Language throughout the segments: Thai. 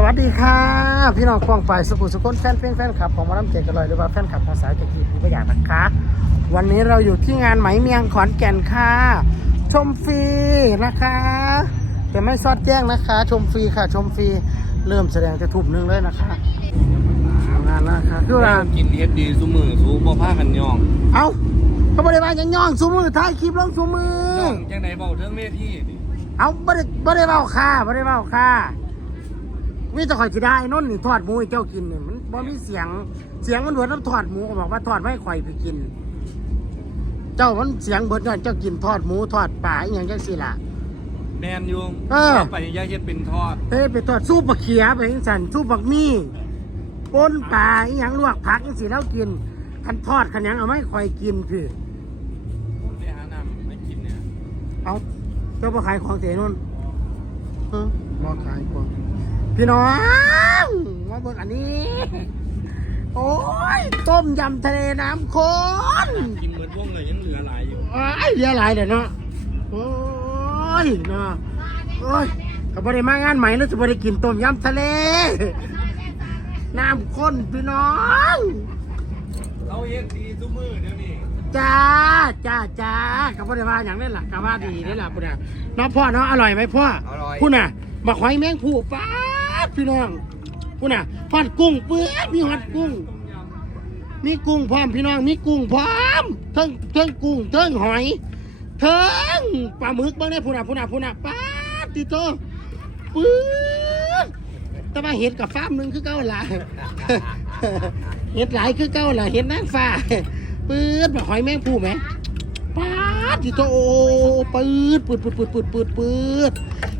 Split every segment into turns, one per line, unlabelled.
สวัสดีค่ะ พี่น้องกองฝ่ายสุขุมสุขนแฟนเพลงแฟนคลับของหมาลำเจกันลอยหรือว่าแฟนคลับของสายตะกี้พี่ประหยัดนะคะ วันนี้เราอยู่ที่งานไหมเมียงขอนแก่นค่ะ ชมฟรีนะคะแต่ไม่ซอดแจ้งนะคะ ชมฟรีค่ะ ชมฟรีเริ่มแสดงจะทุ่มหนึ่งเลยนะคะงานนะคะคือว่า
กินเฮ็ดดีซุมือสู้บ่พากันย่อง
เอ้าเขาบริวารยังย่องซูมือท้ายคลิปลงซูมือ
ย่องจังไดเว้าเรื่องเวทีนี่
เอาบ่ได้บ่ได้เบาค่าบ่ได้เบาค่า วิจะคอยสิได้นนนี่ทอดหมูให้เจ้ากินนี่มันบ่มีเสียงเสียงมันเหมือนน้ำทอดหมูก็บอกว่าทอดไม่ข่อยไปกิน เจ้ามันเสียงเบิดย้อนเจ้ากินทอดหมูทอดปลาอหย่างจังซี่ล่ะ
แมนอยู่
เออ
ไปอย่าเฮ็ดเป็นทอด
เฮ้ยไปทอดซุปบักเขียไปจังซั่นซุปบักมี่ปนปลาอหย่างลวกผักจังซี่แล้วกินคันทอดคันหยังเอาไม่ข่อยกินพี่
ไปหาน้ำไม่กินเนี่ย
เอาเจ้าบ่ขายของเสียนุ่นเออบ่ขายของ พี่น้องมาเบิ่งอันนี้ โอ้ย ต้มยำทะเลน้ำข้น
กินเหมือนพวกเลยยังเหลือหลายอยู่
ไอ้ยเหลือหลายเดี๋ยวเนาะโอ้ยเนาะโอ้ยก็บ่ได้มางานใหม่แล้วจะบ่ได้กินต้มยำทะเล น้ำข้นพี่น้อง
เราเฮ็ดดีซุมือเดี๋ยวนี้
จ้าจ้าจ้าก็บ่ได้ว่าอย่างนั้นล่ะก็ว่าดีนี่ล่ะพุ่นน่ะน้องพ่อเนาะอร่อยไหมพ่อ
อร่อย
พุ่นน่ะบักหอยแมงผู้ป๊า ดพี่น้องพุ่นน่ะทอดกุ้งเปื้อนมีฮอดกุ้ง มีกุ้งพร้อมพี่น้อง มีกุ้งพร้อมเทั้งเทั้งกุ้งเทั้งหอยเทั้งปลาหมึกบ้างเนี่ยพุ่นน่ะพุ่นน่ะพุ่นน่ะป๊าดติโตปื้ดแต่ว่าเห็ดกับฟ้ามหนึงคือเก้าหลาเห็ดหลายคือเก้าหลาเห็ดนางฟ้าปื้ดบักหอยแมงผู้ไหม ดติโตโอ้ปื้ดปืดปืดปืดปืดปืดปืด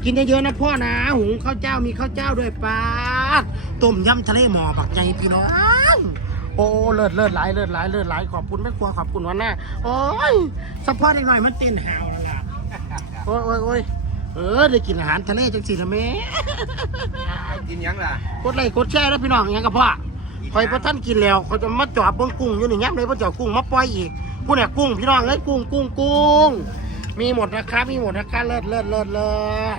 กินเยอะๆนะพ่อนะ หุงข้าวเจ้ามีข้าวเจ้าด้วยป๊าดต้มยำทะเลหมอบักใจพี่น้องโอ้เลิศเลิศหลายเลิศหลายเลิศหลายขอบคุณแม่ครัวขอบคุณวันหน้าโอ้ยสปอร์ตอีกหน่อยมันเต้นหาวแล้วล่ะโอ้ยโอ้ยโอ้ยเออได้กินอาหารทะเลจังสิทำไม
กินยังล่ะ
กดไลค์กดแชร์แล้วพี่น้องอิหยังกับพ่อคอยพระท่านกินแล้วเขาจะมาจอบเบิ้งกุ้งอยู่นี่ย้ำเลยว่าจะเอากุ้งมาปล่อยอีก กุ้งเนี่ยกุ้งพี่น้องเอ้ยกุ้งกุ้งกุ้งมีหมดนะครับมีหมดนะครับเลิศเลิศเลิศเลิศ